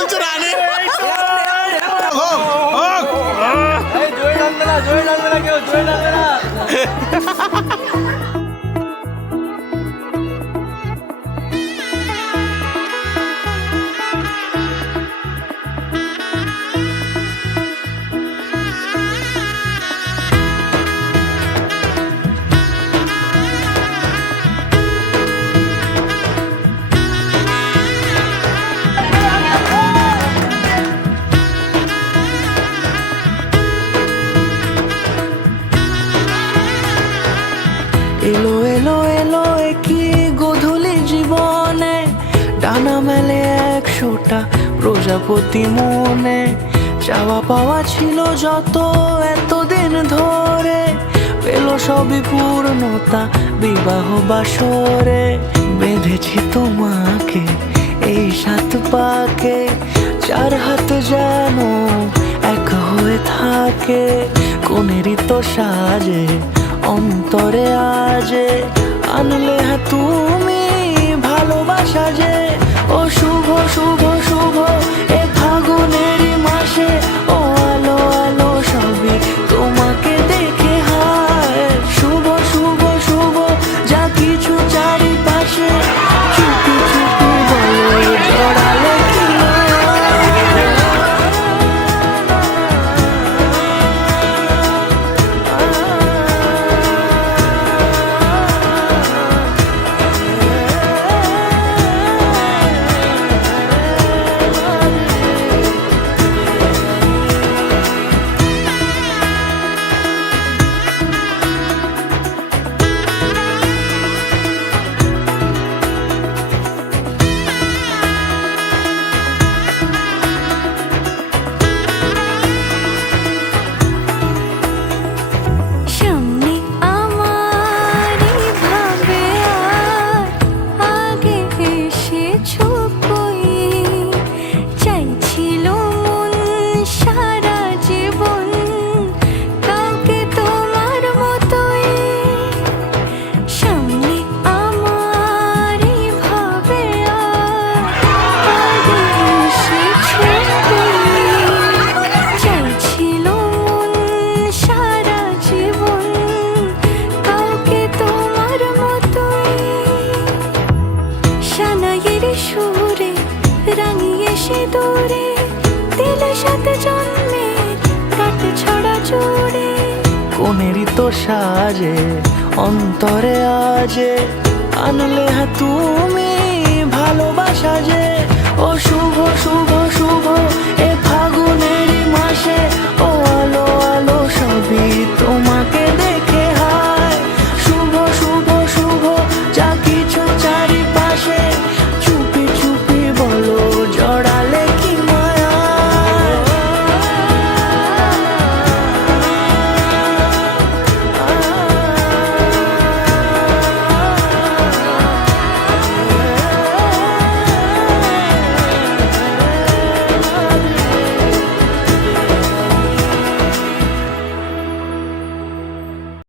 বলছে রানী। এলো এলো এলো কি গোধূলি জীবনে, ডানা মেলে 100টা প্রজাপতি মনে। চাওয়া পাওয়া ছিল যত এতদিন ধরে, পেল সবই পূর্ণতা বিবাহ বাসরে। বেঁধেছি তোমাকে এই 7 পাকে, 4 হাত যেন এক হয়ে থাকে। কোনেরই তো সাজে অন্তরে আজে, আনলে তুমি ভালোবাসা যে। ও শুভ শুভ শুভ এ ফাগুনেরই মাসে, ও আলো আলো সবই তোমাকে দেখে হায়। শুভ শুভ শুভ যা কিছু চারিপাশে, চুপি চুপি বলো জড়ালে কি সুরে রাঙিয়ে সে দূরে, দিলে 7 জন্মের কাট ছড়া জোড়ে। কোনেরই তো সাজে অন্তরে আজে, আনলে তুমি ভালোবাসা যে। ও